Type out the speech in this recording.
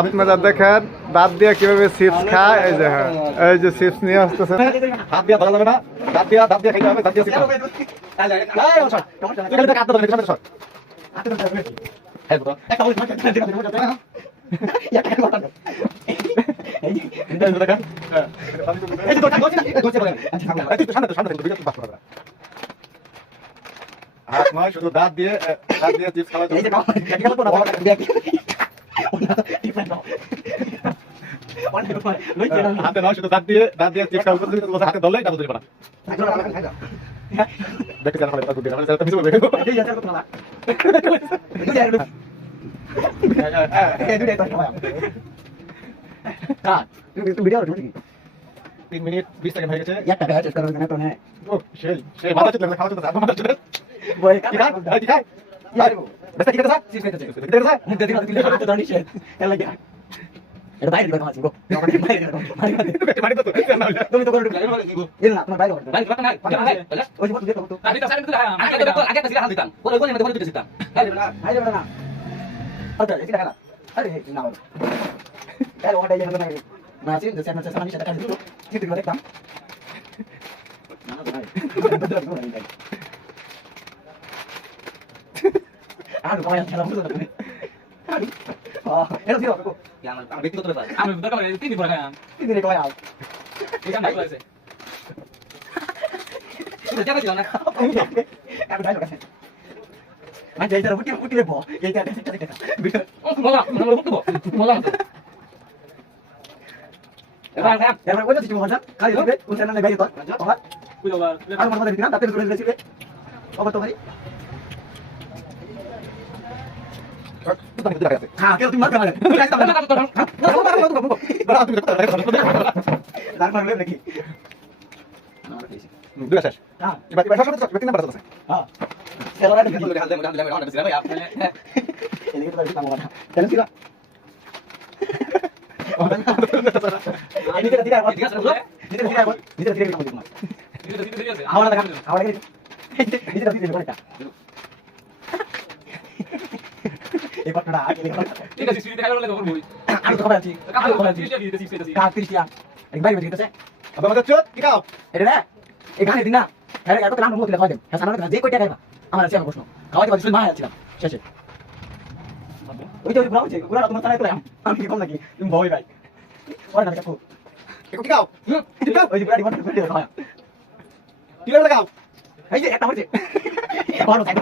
আপনারা দেখেন দাঁত দিয়ে কিভাবে চিপস খায়। এই যে চিপস নিয়ে আসতেছে। হাত দিয়ে ধরা যাবে না, দাঁত দিয়ে খাইতে হবে, দাঁত দিয়ে চিপস হাত নয়, শুধু দাঁত দিয়ে চিপস খাওয়া যাবে। হাতে নয়, শুধু দাঁত দিয়ে চিপস খাওয়া যাবে। হাতে ধরলেই দাঁত ধরে পারা দেখতে জানা হবে গুড আমরা তো মিস হবে। ভিডিও 3 মিনিট 20 সেকেন্ড হয়ে গেছে। একটা কাজ করো না তো না ও সেই মাথা চুদ লাগবে, খাওয়া চুদ আছে, মাথা চুদ। বই কি খায়? কি খায়? বেটা কি করতেছ? চিজ খাইতেছে কি করতেছ? মুখে দিলা দিলে হাতে ধরে নিছে এর লাগি এটা বাইরে দিবা মাছি গো মারি তো না হইলো। তুমি তো করে ঢুকলা এর না তোমার বাইরে বাইরে না ওই যে বলতে দেখো তো আগে একটা সিরা হাল দিতাম ওরে ওরে মধ্যে দুটো দিতাম বাইরে না আচ্ছা এটা খালা আরে না আরে ওটা ইয়ে না না চিজ যে আমরা সামনে সেটা কাজ দিলো ঠিক করে দেখতাম না ভাই আর কমায় খেলা বুঝছো তুমি এটা দিও আমার ব্যক্তিগত ব্যাপার আমি দরকার হলে 3 দিন পরে খাই কি দিলে কয় আও এটা নাই কইছে এটা জায়গা ছিল না আমি ডাইলগ আছে মানে এইটা উঠি দেবো এইটা দেখা মজা মজা এবার খাম এবার ওই যে তুমি বলছ খালি হবে কোন চ্যানেলে বাইরে তো বাবা কই যাবা আর মনে দিলাম তাতে করে দিয়েছি ওবা তো ভাই হ্যাঁ কেউ তুমি মার করে তারপর বলে দেখি দুই শেষ। হ্যাঁ এবার সব ব্যক্তি নাম্বার আছে। হ্যাঁ সেরা দেখি বলে হাল দে হাল সিরা ভাই এদিকে তো দেখি না কেন ছিল এদিকে দিরা দিরা আমার দেখা আমার লাগে দিরা দিরা করে এই কথাটা আগে ঠিক আছে সিরি দেখাইলো লাগবে বই আমি তো খবর আছি কাজ করে দিতেছি কাজ করিস একবার বেরিয়ে গেছে আবার আমাদের চোদ কি খাও? এটা না এই গানে দিন না হ্যাঁ এত নাম বলতে খাওয়া দেন হ্যাঁ সামনে যে কয়টা খাইবা আমার আছে আমার প্রশ্ন খাওয়াতে পারছিস মা আছিলাম শেষে ওই তো ঘুরা হচ্ছে ঘুরা তোমার তাই পেলাম আমি কি কম নাকি তুমি ভয় ভাই ওরে না কাকু কি খাও? ওই যে গাড়ি বন্ধ করে দিও খাওয়া কি লাগে খাও? এই যে একটা হচ্ছে বড় সাইড